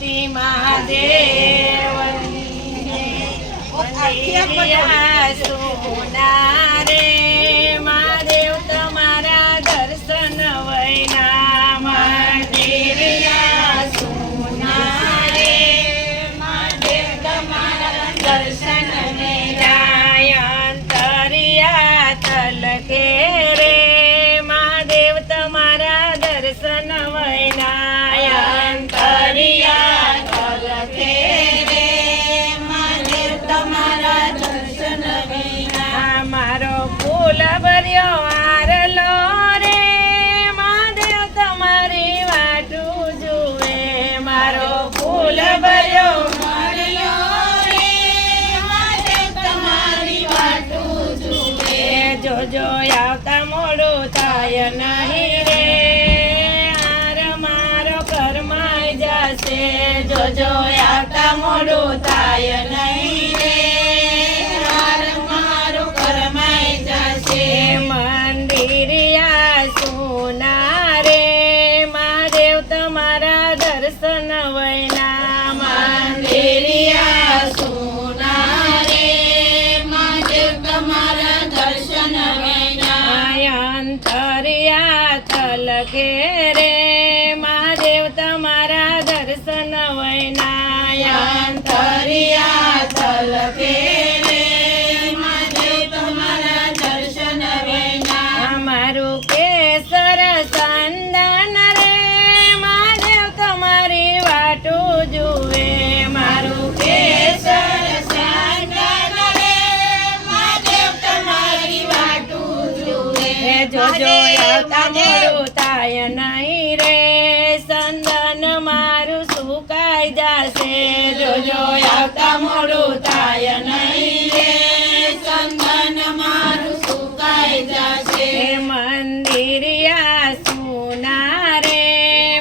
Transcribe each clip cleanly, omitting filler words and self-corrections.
ગણપતિ મહાદેવની મંદિરિયા સોના રે મહાદેવ તમારા દર્શન વૈના મંદિરિયા સોના રે મહાદેવ તમારા દર્શન વૈના અંતરિયા તલકે રે મહાદેવ તમારા દર્શન વૈના અંતરિયા તલકે રે મહાદેવ તમારા દર્શન વૈના મારો ફૂલ ભર્યો આરલો રે મહાદેવ તમારી વાટું જુએ મારો ફૂલ ભર્યો આરલો રે મહાદેવ તમારી વાટું જુએ જોજો આવતા મોડું થાય નહીં રે હાર મારો કરમાઈ જશે જોજો આવતા મોડું થાય નહીં રે હાર મારો કરમાઈ જશે મંદિરિયા સોના રે મહાદેવ તમારા દર્શન વૈના મંદિરિયા સોના રે મહાદેવ તમારા દર્શન વૈના અંતરિયા તલકે રે મહાદેવ તમારા દર્શન વૈના અંતરિયા તલકે રે મહાદેવ તમારા દર્શન વૈના મારું કેસર ચંદન રે મહાદેવ તમારી વાટું જુએ મારું કેસર ચંદન રે મહાદેવ તમારી વાટું જુએ જોજો આવતા મોડું થાય નહીં રે ચંદન મારું સુકાઈ જશે જોજો આવતા મોડું થાય નહીં રે ચંદન મારું સુકાઈ જશે મંદિરિયા સોના રે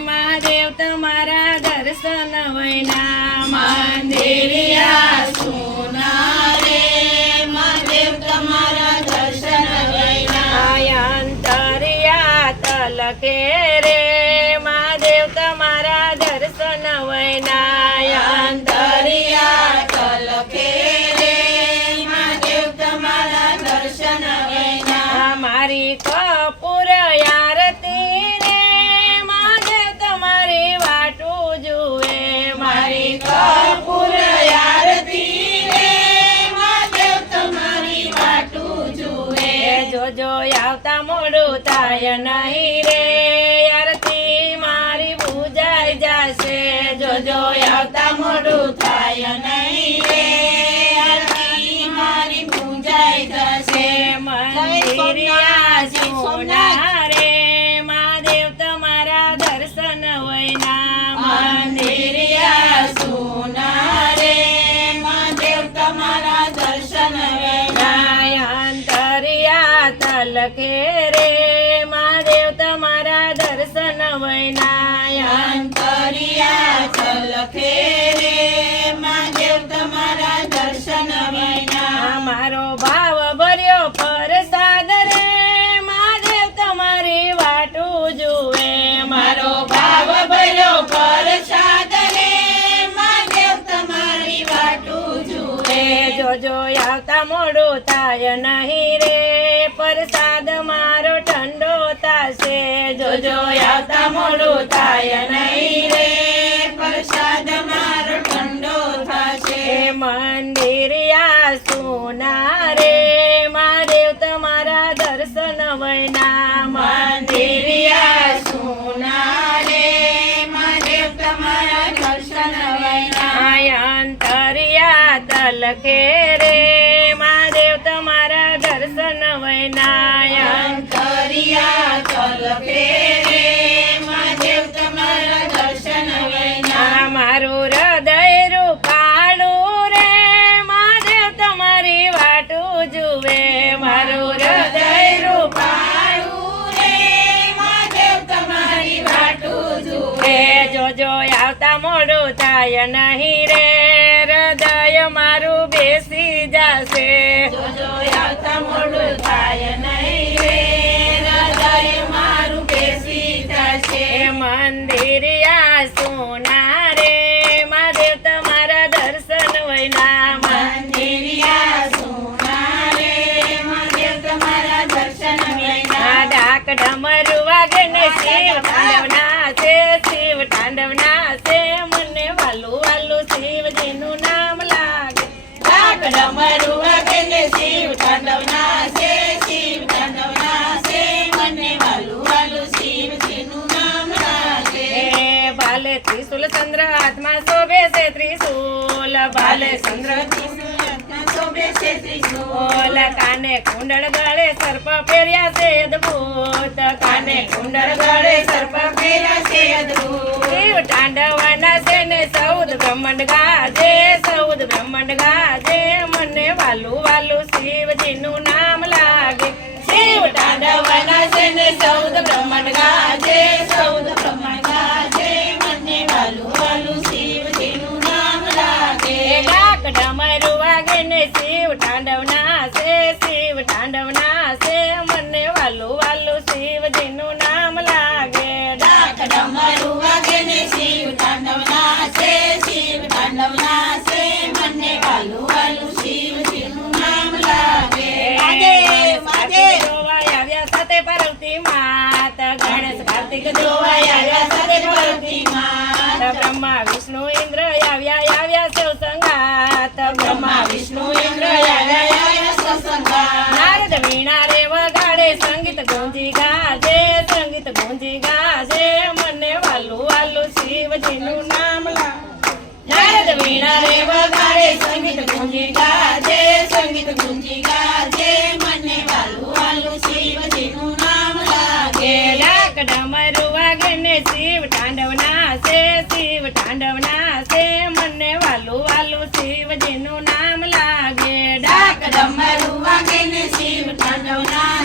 મહાદેવ તમારા દર્શન વૈના મંદિરિયા સોના રે મહાદેવ તમારા દર્શન વૈના અંતરિયા તલકે રે મહાદેવ તમારા દર્શન વૈના અંતરિયા તલકે રે મહાદેવ તમારા દર્શન વૈના મારી કપૂર આરતી રે મહાદેવ તમારી વાટું જુએ મારી કપૂર આરતી રે મહાદેવ તમારી વાટું જુએ જોજો આવતા મોડું થાય નહીં રે આરતી મારી પૂજાઈ જશે જોજો આવતા મોડું થાય નહીં રે આરતી મારી પૂજાઈ જશે મંદિરિયા સોના રે મહાદેવ તમારા દર્શન વૈના મંદિરિયા સોના રે મહાદેવ તમારા દર્શન વૈના અંતરિયા તલકે રે મહાદેવ તમારા દર્શન વૈના અંતરિયા તલકે રે મહાદેવ તમારા દર્શન વૈના મારો ભાવ ભર્યો પ્રસાદ રે મહાદેવ તમારી વાટું જુએ મારો ભાવ ભર્યો પ્રસાદ રે મહાદેવ તમારી વાટું જુએ જોજો આવતા મોડું થાય નહીં રે પ્રસાદ મારો ઠંડો થશે જોજો આવતા મોડું થાય નહીં રે પ્રસાદ મારો ઠંડો થશે મંદિરિયા સોના રે મહાદેવ તમારા દર્શન વૈના મંદિરિયા સોના રે મહાદેવ તમારા દર્શન વૈના અંતરિયા તલકે રે મહાદેવ તમારા દર્શન વૈના અંતરિયા તલકે રે મહાદેવ તમારા દર્શન વૈના મારું હૃદય રૂપાળું રે મહાદેવ તમારી વાટું જુએ મારું હૃદય રૂપાળું રે મહાદેવ તમારી વાટું જુએ જોજો આવતા મોડું થાય નહીં રે હૃદય મારું બેસી જશે જોજો આવતા મોડું થાય નહીં રે હૃદય મારું બેસી જશે મંદિરિયા સોના રે ભાલે ત્રિશુલ ચંદ્ર હાથમાં શોભે છે ત્રિશુલ ભાલે ચંદ્ર કાને કુંડળ ગળે સર્પ ફેર્યા છે અદભૂત કાને કુંડળ ગળે સર્પ ફેર્યા છે અદભૂત શિવ તાંડવના છે ને સૌદ બ્રહ્માંડ ગાજે સૌદ બ્રહ્માંડ ગાજે મને વાલું વાલું શિવજીનું નામ લાગે શિવ તાંડવના છે ને સૌદ બ્રહ્માંડ ગાજે સૌદ બ્રહ્માંડ ગાજે મને વાલું વાલું શિવજીનું નામ લાગે ડાક ડમરું વાગે ને શિવ તાંડવના છે શિવ તાંડવના છે મને વાલું વાલું શિવજીનું નામ લાગે ડાક ડમરું વાગે ને શિવ તાંડવના છે શિવ તાંડવના છે મને વાલું વાલું શિવજીનું નામ લાગે જોવાય આવ્યા સાથે પાર્વતી માત ગણેશ કાર્તિક જોવાય આવ્યા સાથે પાર્વતી માત બ્રહ્મા વિષ્ણુ ઇન્દ્ર આવ્યા સૌ સંગાત બ્રહ્મા વિષ્ણુ ઇન્દ્ર આવ્યા સૌ સંગાત નારદ વીણા રે વગાડે સંગીત ગુંજી ગાજે મને વાલું વાલું શિવજીનું નામ લાગે નારદ વીણા રે વગાડે સંગીત ગુંજી ગાજે મને વાલું વાલું શિવજીનું નામ લાગે ડાક ડમરું વાગે ને શિવ તાંડવના છે મને વાલું વાલું શિવજીનું નામ લાગે ડાક ડમરું વાગે ને શિવ તાંડવના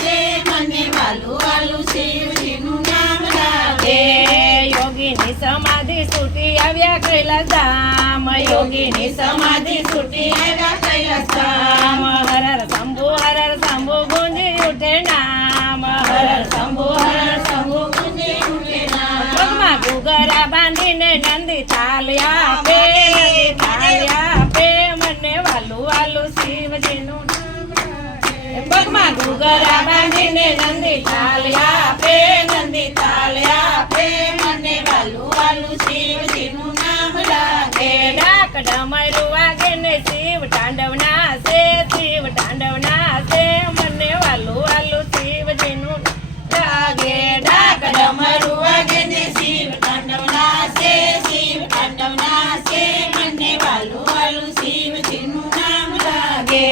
છે મને વાલું વાલું શિવજીનું નામ લાગે યોગીની સમાધિ છૂટી આવ્યા કૈલાસ ધામ યોગીની સમાધિ છૂટી આવ્યા કૈલાસ ધામ હર હર શંભુ ગુંજી ઉઠે નામ હર હર શંભુ ગુંજી ઉઠે નામ પગમાં ઘૂઘરા બાંધીને નંદી ચાલ્યા આપે મને વાલું વાલું શિવજીનું નામ લાગે પગમાં ઘૂઘરા બાંધીને નંદી ચાલ્યા આપે મને વાલું વાલું શિવજીનું નામ લાગે ડાક ડમરું વાગે ને શિવ તાંડવના છે મને વાલું વાલું શિવજીનું લાગે ડાક ડમરું વાગે ને શિવ તાંડવના છે મને વાલું વાલું શિવજીનું નામ લાગે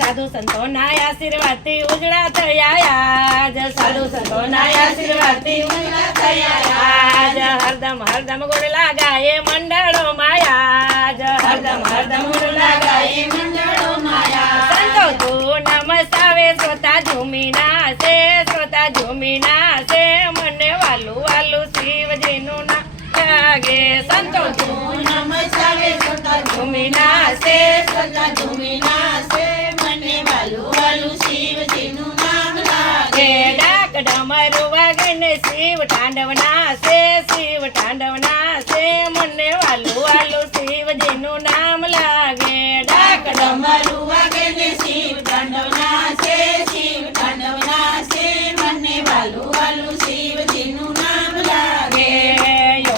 સાધુ સંતોના આશીર્વાદથી ઉજળા થયા આજ સાધુ સંતોના આશીર્વાદથી ઉજળા થયા આજ હરદમ ગુણ લાગાય મંડળો માયા હરદમ ગુણ લાગાય મંડળો માયા સંતો તું નમસ્કારે શ્રોતા ઝૂમીના છે મને વાલું વાલું શિવજીનું નામ લાગે સંતો તું નમસ્કારે શ્રોતા ઝૂમીના છે મને વાલું વાલું શિવજીનું નામ લાગે ડાક ડમરું વાગે ને શિવ તાંડવના છે મને વાલું વાલું શિવજીનું નામ લાગે ડાક ડમરું વાગે ને શિવ તાંડવના છે મને વાલું વાલું શિવજીનું નામ લાગે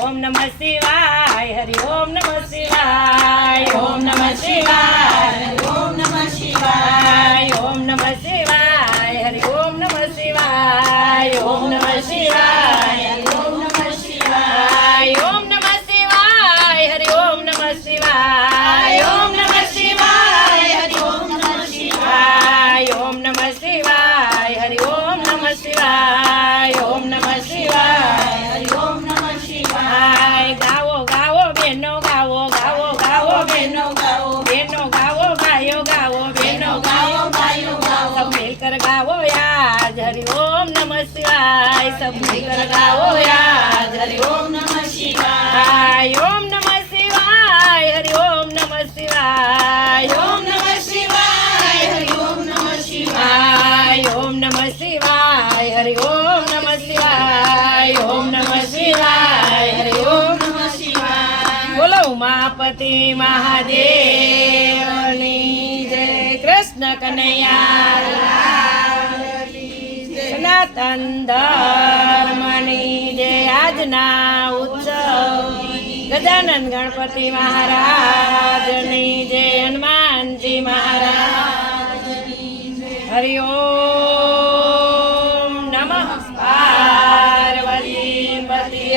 ઓમ નમઃ શિવાય હરિ ઓમ નમઃ શિવાય ઓમ નમઃ શિવાય ઓમ નમઃ શિવાય ઓમ નમઃ શિવાય હરિ ઓમ નમઃ શિવાય ઓમ નમઃ શિવાય ઓમ નમઃ શિવાય ઓમ નમઃ શિવાય હરિ ઓમ નમઃ શિવાય ઓમ નમઃ શિવાય હરિ ઓમ નમઃ શિવાય ઓમ નમઃ શિવાય હરિ ઓમ નમઃ શિવાય ઓમ નમઃ શિવાય હરિ ઓમ નમઃ શિવાય ગાવો બેનો ગાવો બેનો ગાવો ભાઈઓ ગાવો બેનો ગાવો सब मिलकर गाओ यार हरि ओम नमः शिवाय सब मिलकर गाओ यार हरि ओम नमः शिवाय ओम नमः शिवाय हरि ओम नमः शिवाय ओम नमः शिवाय हरि ओम नमः शिवाय ओम नमः शिवाय हरि ओम नमः शिवाय ओम नमः शिवाय हरि ओम नमः शिवाय बोलो उमापति महादेवनी जय कृष्ण कन्हैया સનાતન ધર્મની જય આજના ઉત્સવ ગજાનન ગણપતિ મહારાજની જય હનુમાનજી મહારાજની હરિ ઓમ નમઃ પાર્વતી લાગી